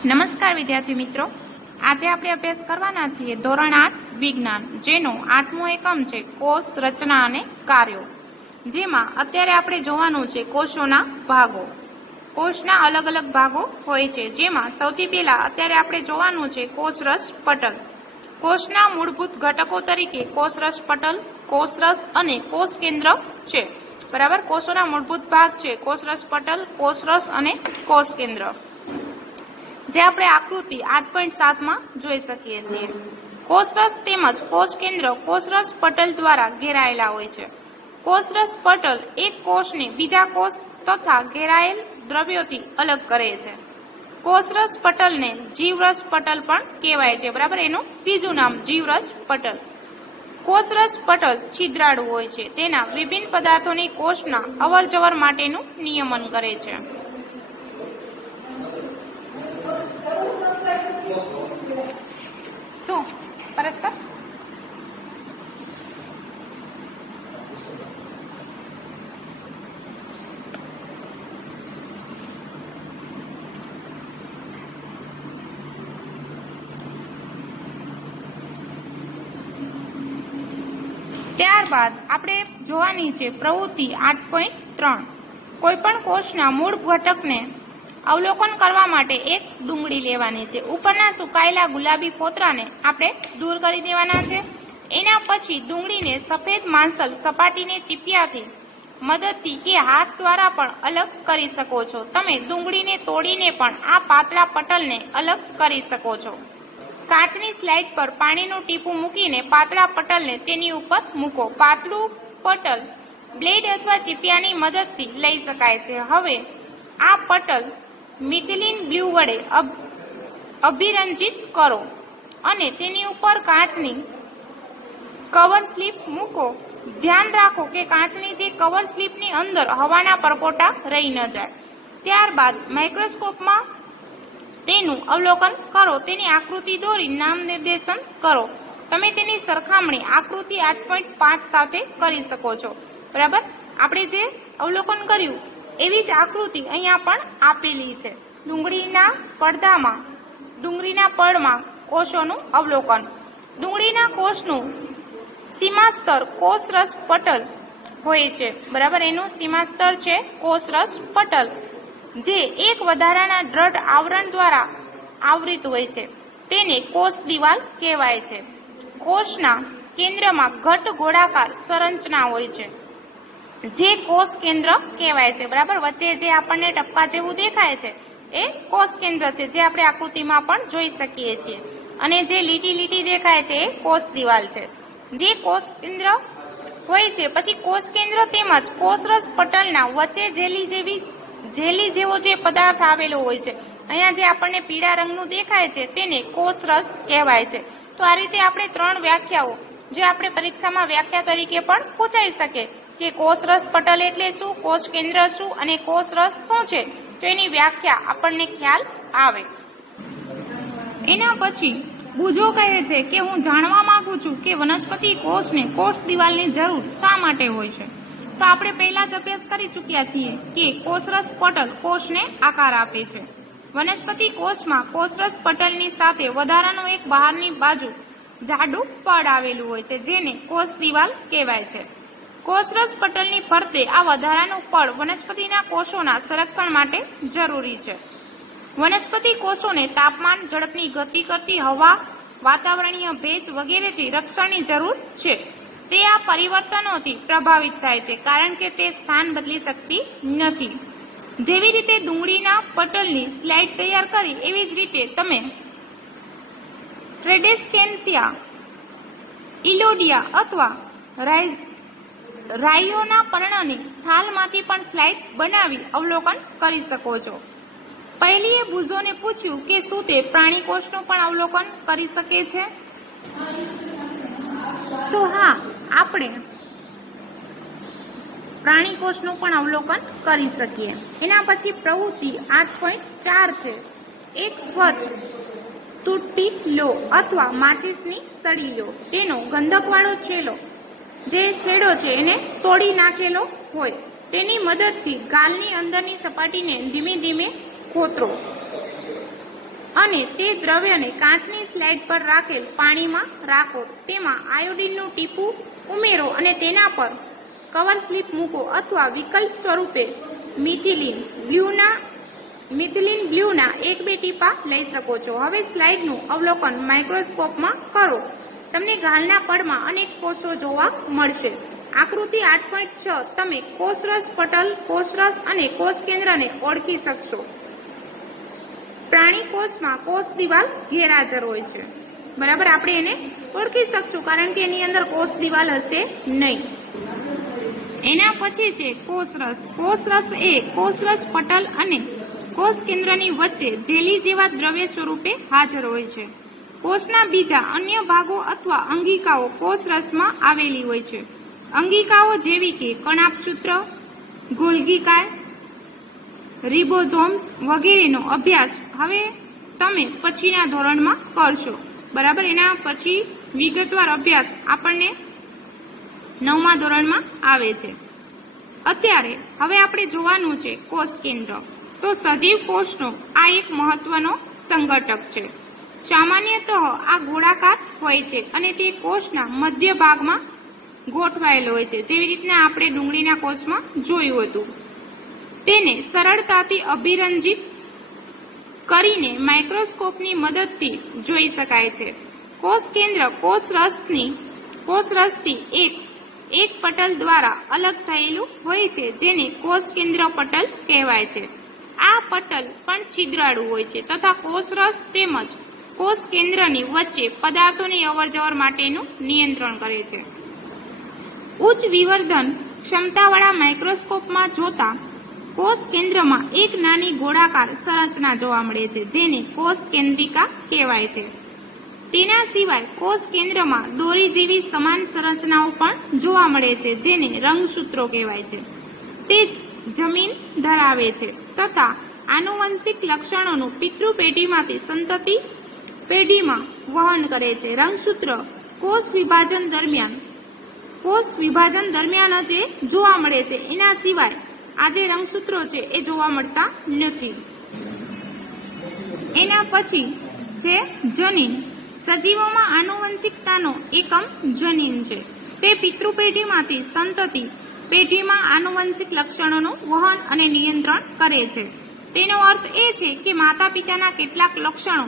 નમસ્કાર વિદ્યાર્થી મિત્રો, આજે આપણે અભ્યાસ કરવાના છીએ ધોરણ 8 વિજ્ઞાન, જેનો 8મો એકમ છે કોષ રચના અને કાર્યો, જેમાં અત્યારે આપણે જોવાનું છે કોષોના ભાગો. કોષના અલગ અલગ ભાગો હોય છે, જેમાં સૌથી પહેલા અત્યારે આપણે જોવાનું છે કોષરસ પટલ. કોષના મૂળભૂત ઘટકો તરીકે કોષરસ પટલ, કોષરસ અને કોષ કેન્દ્ર છે. બરાબર, કોષોના મૂળભૂત ભાગ છે કોષરસ પટલ, કોષરસ અને કોષ કેન્દ્ર, જે આપણે આકૃતિ 8.7 માં જોઈ શકીએ છીએ. કોષરસ તેમજ કોષ કેન્દ્ર કોષરસ પટલ દ્વારા ઘેરાયેલા હોય છે. કોષરસ પટલ એક કોષને બીજા કોષ તથા ઘેરાયેલ દ્રવ્યોથી અલગ કરે છે. કોષરસ પટલને જીવરસ પટલ પણ કહેવાય છે. બરાબર, એનું બીજું નામ જીવરસ પટલ. કોષરસ પટલ છિદ્રાળુ હોય છે. તેના વિભિન્ન પદાર્થોની કોષના અવરજવર માટેનું નિયમન કરે છે. શું પરસ્પર ત્યારબાદ આપણે જોવાની છે પ્રવૃત્તિ 8.3. કોઈપણ કોષના મૂળ ઘટકને અવલોકન કરવા માટે એક ડુંગળી લેવાની છે. ઉપરના સુકાયેલા ગુલાબી ફોતરાને આપણે દૂર કરી દેવાના છે. એના પછી ડુંગળીને સફેદ માંસલ સપાટીને ચીપિયાથી મદદથી કે હાથ દ્વારા પણ અલગ કરી શકો છો. તમે ડુંગળીને તોડીને પણ આ પાતળા પટલને અલગ કરી શકો છો. કાચની સ્લાઇડ પર પાણીનું ટીપું મૂકીને પાતળા પટલને તેની ઉપર મૂકો. પાતળું પટલ બ્લેડ અથવા ચીપિયાની મદદથી લઈ શકાય છે. હવે આ પટલ મિથિલિન બ્લુ વડે અભિરંજિત કરો અને તેની ઉપર કાચની કવર સ્લિપ મૂકો. ધ્યાન રાખો કે કાચની જે કવર સ્લિપની અંદર હવાના પરપોટા રહી ન જાય. ત્યારબાદ માઇક્રોસ્કોપમાં તેનું અવલોકન કરો. તેની આકૃતિ દોરી નામ નિર્દેશન કરો. તમે તેની સરખામણી આકૃતિ 8.5 સાથે કરી શકો છો. બરાબર, આપણે જે અવલોકન કર્યું એવી જ આકૃતિ અહીંયા પણ આપેલી છે. ડુંગળીના પડમાં કોષોનું અવલોકન. ડુંગળીના કોષનું સીમાસ્તર કોષરસ પટલ હોય છે. બરાબર, એનું સીમાસ્તર છે કોષરસ પટલ, જે એક વધારાના દ્રઢ આવરણ દ્વારા આવૃત હોય છે. તેને કોષ દિવાલ કહેવાય છે. કોષના કેન્દ્રમાં ઘટ ગોળાકાર સંરચના હોય છે, જે કોષ કેન્દ્ર કહેવાય છે. બરાબર, વચ્ચે જે આપણને ટપકા જેવું દેખાય છે એ કોષ કેન્દ્ર છે, જે આપણે આકૃતિમાં પણ જોઈ શકીએ છીએ. અને જે લીટી લીટી દેખાય છે એ કોષ દિવાલ છે, જે કોષ કેન્દ્ર હોય છે. પછી કોષ કેન્દ્ર તેમજ કોષરસ પટલના વચ્ચે જેલી જેવો જે પદાર્થ આવેલો હોય છે, અહીંયા જે આપણને પીળા રંગનું દેખાય છે તેને કોષરસ કહેવાય છે. તો આ રીતે આપણે 3 વ્યાખ્યાઓ, જે આપણે પરીક્ષામાં વ્યાખ્યા તરીકે પણ પૂછાઈ શકે કે કોષરસ પટલ એટલે શું, કોષ કેન્દ્ર શું અને કોષરસ શું છે, તો એની વ્યાખ્યા આપણને ખ્યાલ આવે. એના પછી બુજો કહે છે કે હું જાણવા માંગુ છું કે વનસ્પતિ કોષને કોષ દિવાલની જરૂર શા માટે હોય છે. તો આપણે પહેલા જ અભ્યાસ કરી ચૂક્યા છીએ કે કોષરસ પટલ કોષને આકાર આપે છે. વનસ્પતિ કોષમાં કોષરસ પટલની સાથે વધારાનું એક બહારની બાજુ જાડું પડ આવેલું હોય છે, જેને કોષ દિવાલ કહેવાય છે. કોષરસ પટલની ફરતે આ વધારાનું પડ વનસ્પતિના કોષોના સંરક્ષણ માટે જરૂરી છે. વનસ્પતિ કોષોને તાપમાન, ઝડપની ગતિ કરતી હવા, વાતાવરણીય ભેજ વગેરેથી રક્ષણની જરૂર છે. તે આ પરિવર્તનોથી પ્રભાવિત થાય છે, કારણ કે તે સ્થાન બદલી શકતી નથી. જેવી રીતે ડુંગળીના પટલની સ્લાઇડ તૈયાર કરી, એવી જ રીતે તમે ટ્રેડેસ્કેન્સિયા, ઇલોડિયા અથવા રાઈઓના પર્ણની છાલમાંથી પણ સ્લાઇડ બનાવી અવલોકન કરી શકો છો. પહેલીએ બુઝોને પૂછ્યું કે શું તે પ્રાણી કોષનું પણ અવલોકન કરી શકે છે. તો હા, આપણે પ્રાણી કોષનું પણ અવલોકન કરી શકીએ. એના પછી પ્રવૃત્તિ 8.4 છે. એક સ્વચ્છ તૂટપીક લો અથવા માચિસની સળી લો. તેનો ગંધકવાળો છેડો છે એને તોડી નાખેલો હોય. તેની મદદથી ગાલની અંદરની સપાટીને ધીમે ધીમે કોતરો અને તે દ્રવ્યને કાચની સ્લાઇડ પર રાખેલ પાણીમાં રાખો. તેમાં આયોડિનનું ટીપું ઉમેરો અને તેના પર કવર સ્લિપ મૂકો અથવા વિકલ્પ સ્વરૂપે મિથિલિન બ્લ્યુના 1-2 ટીપા લઈ શકો છો. હવે સ્લાઇડનું અવલોકન માઇક્રોસ્કોપમાં કરો. તમને ગાલના પડમાં અનેક કોષો જોવા મળશે. આકૃતિ 8.6 તમે કોષરસ પટલ, કોષરસ અને કોષ કેન્દ્રને ઓળખી શકશો. પ્રાણી કોષમાં કોષ દિવાલ ગેરહાજર હોય છે. બરાબર, આપણે એને ઓળખી શકશું કારણ કે એની અંદર કોષ દિવાલ હશે નહીં. એના પછી છે કોષરસ. કોષરસ એ કોષરસ પટલ અને કોષ કેન્દ્રની વચ્ચે જેલી જેવા દ્રવ્ય સ્વરૂપે હાજર હોય છે. કોષના બીજા અન્ય ભાગો અથવા અંગિકાઓ કોષરસમાં આવેલી હોય છે. અંગિકાઓ જેવી કે કણાભસૂત્ર, ગોલ્ગીકાય, રિબોઝોમ્સ વગેરેનો અભ્યાસ હવે તમે પછીના ધોરણમાં કરશો. બરાબર, એના પછી વિગતવાર અભ્યાસ આપણને 9મા ધોરણમાં આવે છે. અત્યારે હવે આપણે જોવાનું છે કોષ કેન્દ્ર. તો સજીવ કોષનો આ એક મહત્વનો સંઘટક છે. સામાન્યતઃ આ ગોળાકાર હોય છે અને તે કોષના મધ્ય ભાગમાં ગોઠવાયેલો હોય છે, જેવી રીતના આપણે ડુંગળીના કોષમાં જોયું હતું. તેને સરળતાથી અભિરંજિત કરીને માઇક્રોસ્કોપની મદદથી જોઈ શકાય છે. કોષ કેન્દ્ર કોષરસથી એક પટલ દ્વારા અલગ થયેલું હોય છે, જેને કોષ કેન્દ્ર પટલ કહેવાય છે. આ પટલ પણ છિદ્રાળુ હોય છે તથા કોષરસ તેમજ કોષ કેન્દ્રની વચ્ચે પદાર્થોની અવરજવર માટેનું નિયંત્રણ કરે છે. ઉચ્ચ વિવર્ધન ક્ષમતાવાળા માઇક્રોસ્કોપમાં જોતા કોષ કેન્દ્રમાં એક નાની ગોળાકાર સંરચના જોવા મળે છે, જેને કોષ કેન્દ્રિકા કહેવાય છે. તેના સિવાય કોષ કેન્દ્રમાં દોરી જેવી સમાન સંરચનાઓ પણ જોવા મળે છે, જેને રંગસૂત્રો કહેવાય છે. તે જમીન ધરાવે છે તથા આનુવંશિક લક્ષણોનું પિતૃ પેઢીમાંથી સંતતિ પેઢીમાં વહન કરે છે. રંગસૂત્ર કોષ વિભાજન દરમિયાન જ જોવા મળે છે. એના સિવાય આ જે રંગસૂત્રો છે એ જોવા મળતા નથી. એના પછી છે જનીન. સજીવોમાં આનુવંશિકતાનો એકમ જનીન છે. તે પિતૃ પેઢીમાંથી સંતતિ પેઢીમાં આનુવંશિક લક્ષણોનું વહન અને નિયંત્રણ કરે છે. તેનો અર્થ એ છે કે માતા પિતાના કેટલાક લક્ષણો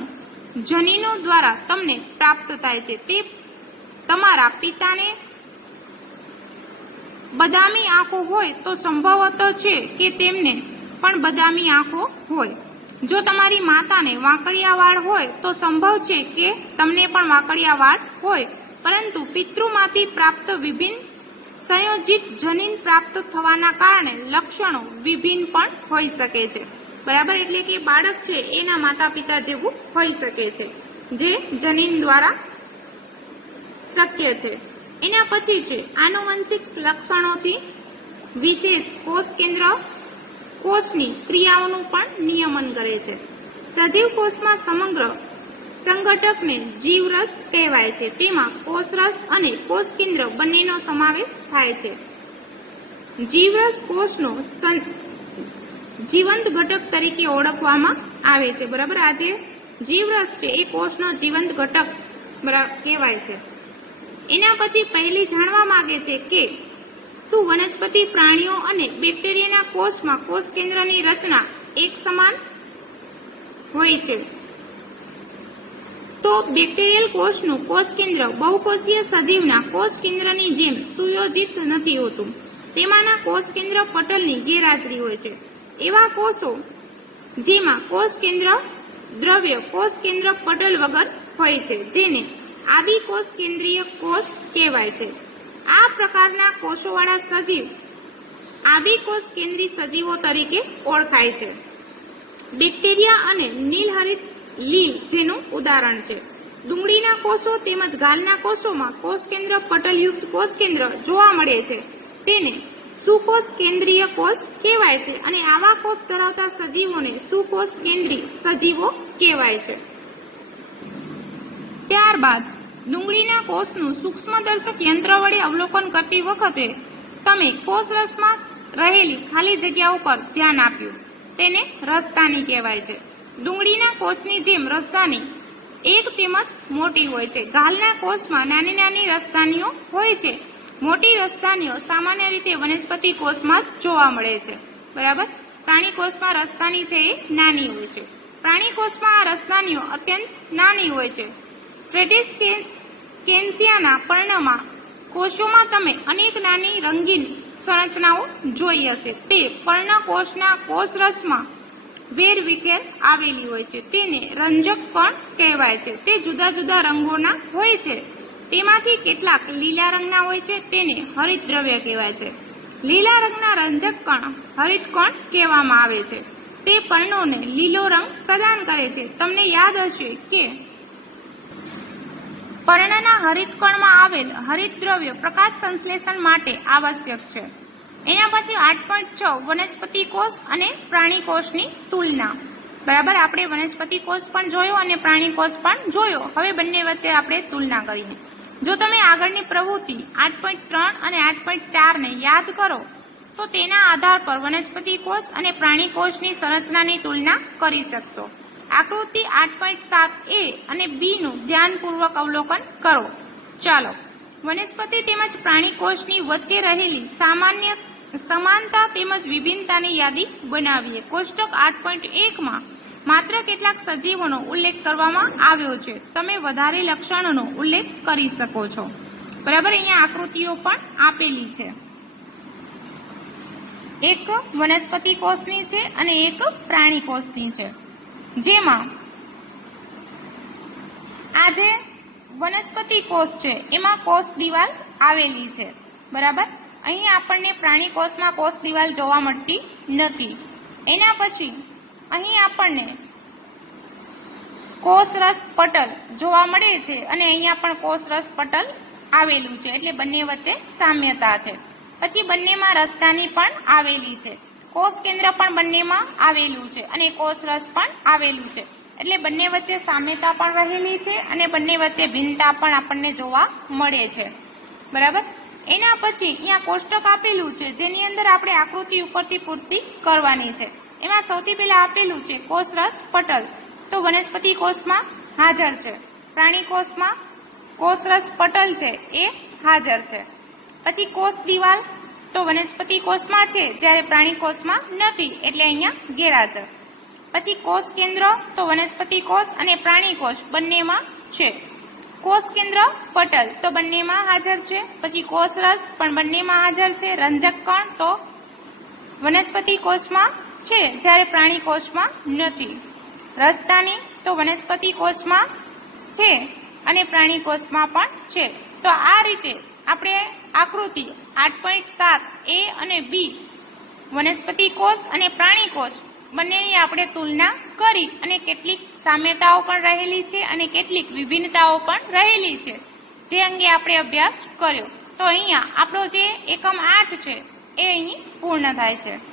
જનીનો દ્વારા તમને પ્રાપ્ત થાય છે. તે તમારા પિતાને બદામી આંખો હોય તો સંભવત છે કે તેમને પણ બદામી આંખો હોય. જો તમારી માતાને વાંકડિયા વાળ હોય તો સંભવ છે કે તમને પણ વાંકડિયા વાળ હોય. પરંતુ પિતૃમાંથી પ્રાપ્ત વિભિન્ન સંયોજિત જનીન પ્રાપ્ત થવાના કારણે લક્ષણો વિભિન્ન પણ હોઈ શકે છે. બરાબર, એટલે કે બાળક છે એના માતા પિતા જેવું હોઈ શકે છે, જે જનીન દ્વારા શક્ય છે. એના પછી છે આનુવંશિક લક્ષણોથી વિશેષ કોષ કેન્દ્ર કોષની ક્રિયાઓનું પણ નિયમન કરે છે. સજીવ કોષમાં સમગ્ર સંઘટકને જીવરસ કહેવાય છે. તેમાં કોષરસ અને કોષ કેન્દ્ર બંનેનો સમાવેશ થાય છે. જીવરસ કોષનો જીવંત ઘટક તરીકે ઓળખવામાં આવે છે. બરાબર, આ જે જીવરસ છે એ કોષનો જીવંત ઘટક કહેવાય છે. એના પછી પહેલી જાણવા માંગે છે કે શું વનસ્પતિ, પ્રાણીઓ અને બેક્ટેરિયાના કોષમાં કોષ કેન્દ્રની રચના એક સમાન હોય છે. તો બેક્ટેરિયલ કોષનું કોષ કેન્દ્ર બહુકોષીય સજીવના કોષ કેન્દ્રની જેમ સુયોજિત નથી હોતું. તેમાંના કોષ કેન્દ્ર પટલની ગેરહાજરી હોય છે. એવા કોષો જેમાં કોષ કેન્દ્ર દ્રવ્ય કોષ કેન્દ્ર પટલ વગર હોય છે, જેને આદિકોષ કેન્દ્રીય કોષ કહેવાય છે. આ પ્રકારના કોષોવાળા સજીવ આદિકોષ કેન્દ્રીય સજીવો તરીકે ઓળખાય છે. બેક્ટેરિયા અને નીલહરિત લીલ જેનું ઉદાહરણ છે. ડુંગળીના કોષો તેમજ ગાલના કોષોમાં કોષ કેન્દ્ર પટલયુક્ત કોષ કેન્દ્ર જોવા મળે છે. તેને સુકોષ કેન્દ્રીય કોષ કહેવાય છે અને આવા કોષ ધરાવતા સજીવોને સુકોષ કેન્દ્રીય સજીવો કહેવાય છે. ત્યારબાદ ડુંગળીના કોષનું સૂક્ષ્મદર્શક યંત્ર વડે અવલોકન કરતી વખતે તમે કોષરસમાં રહેલી ખાલી જગ્યાઓ પર ધ્યાન આપ્યું. તેને રસતાની કહેવાય છે. ડુંગળીના કોષની જેમ રસદાની એક તેમજ મોટી હોય છે. ગાલના કોષમાં નાની નાની રસદાનીઓ હોય છે. મોટી રસદાનીઓ સામાન્ય રીતે વનસ્પતિ કોષમાં જ જોવા મળે છે. બરાબર. પ્રાણી કોષમાં રસદાની છે એ નાની હોય છે. પ્રાણી કોષમાં આ રસદાનીઓ અત્યંત નાની હોય છે. ટ્રેડિસ કેન્સિયાના પર્ણમાં કોષોમાં તમે અનેક નાની રંગીન સંરચનાઓ જોઈ હશે. તે પર્ણકોષના કોષરસમાં વેરવિખેર આવેલી હોય છે. તેને રંજક કણ કહેવાય છે. તે જુદા જુદા રંગોના હોય છે. તેમાંથી કેટલાક લીલા રંગના હોય છે. તેને હરિતદ્રવ્ય કહેવાય છે. લીલા રંગના રંજક કણ હરિતકણ કહેવામાં આવે છે. તે પર્ણોને લીલો રંગ પ્રદાન કરે છે. તમને યાદ હશે કે પર્ણના હરિતકણમાં આવેલ હરિતદ્રવ્ય પ્રકાશ સંશ્લેષણ માટે આવશ્યક છે. એના પછી 8.6 વનસ્પતિ કોષ અને પ્રાણી કોષની તુલના. બરાબર. આપણે વનસ્પતિ કોષ પણ જોયો અને પ્રાણી કોષ પણ જોયો. હવે બંને વચ્ચે આપણે તુલના કરીએ. જો તમે આગળની પ્રવૃત્તિ 8.3 અને 8.4 ને યાદ કરો તો તેના આધાર પર વનસ્પતિ કોષ અને પ્રાણી કોષની સંરચનાની તુલના કરી શકશો. આકૃતિ 8.7a અને b નું ધ્યાનપૂર્વક અવલોકન કરો. ચાલો વનસ્પતિ તેમજ પ્રાણી કોષની વચ્ચે રહેલી સમાનતા તેમજ વિભિન્નતાની યાદી બનાવીએ. કોષ્ટક 8.1 માં માત્ર કેટલાક સજીવોનો ઉલ્લેખ કરવામાં આવ્યો છે. તમે વધારે લક્ષણોનો ઉલ્લેખ કરી શકો છો. બરાબર. અહીંયા આકૃતિઓ પણ આપેલી છે. એક વનસ્પતિ કોષની છે અને એક પ્રાણી કોષની છે. જેમાં આ જે વનસ્પતિ કોષ છે એમાં કોષ દિવાલ આવેલી છે. બરાબર. અહીં આપણને પ્રાણી કોષમાં કોષ દિવાલ જોવા મળતી નથી. એના પછી અહીં આપણને કોષરસ પટલ જોવા મળે છે અને અહીંયા પણ કોષરસ પટલ આવેલું છે. એટલે બંને વચ્ચે સામ્યતા છે. પછી બંનેમાં રસદાની પણ આવેલી છે. કોષ કેન્દ્ર પણ બંનેમાં આવેલું છે અને કોષરસ પણ આવેલું છે. એટલે બંને વચ્ચે સામ્યતા પણ રહેલી છે અને બંને વચ્ચે ભિન્નતા પણ આપણને જોવા મળે છે. બરાબર. એના પછી અહીંયા કોષ્ટક આપેલું છે જેની અંદર આપણે આકૃતિ ઉપરથી પૂર્તિ કરવાની છે. એમાં સૌથી પહેલા આપેલું છે કોષરસ પટલ. તો વનસ્પતિ કોષમાં હાજર છે. પ્રાણી કોષમાં કોષરસ પટલ છે એ હાજર છે. પછી કોષ દિવાલ તો વનસ્પતિ કોષમાં છે જ્યારે પ્રાણી કોષમાં નથી એટલે અહીંયા ગેરહાજર. પછી કોષ કેન્દ્ર તો વનસ્પતિ કોષ અને પ્રાણી કોષ બંનેમાં છે. કોષ કેન્દ્ર પટલ તો બંનેમાં હાજર છે. પછી કોષરસ પણ બંનેમાં હાજર છે. રંજક કણ તો વનસ્પતિ કોષમાં છે જ્યારે પ્રાણી કોષમાં નથી. રસદાની તો વનસ્પતિ કોષમાં છે અને પ્રાણી કોષમાં પણ છે. તો આ રીતે આપણે આકૃતિ 8.7 a અને b વનસ્પતિ કોષ અને પ્રાણી કોષ બંનેની આપણે તુલના કરી અને કેટલીક સામ્યતાઓ પણ રહેલી છે અને કેટલીક વિભિન્નતાઓ પણ રહેલી છે જે અંગે આપણે અભ્યાસ કર્યો. તો અહીંયા આપણો જે એકમ 8 છે એ અહીં પૂર્ણ થાય છે.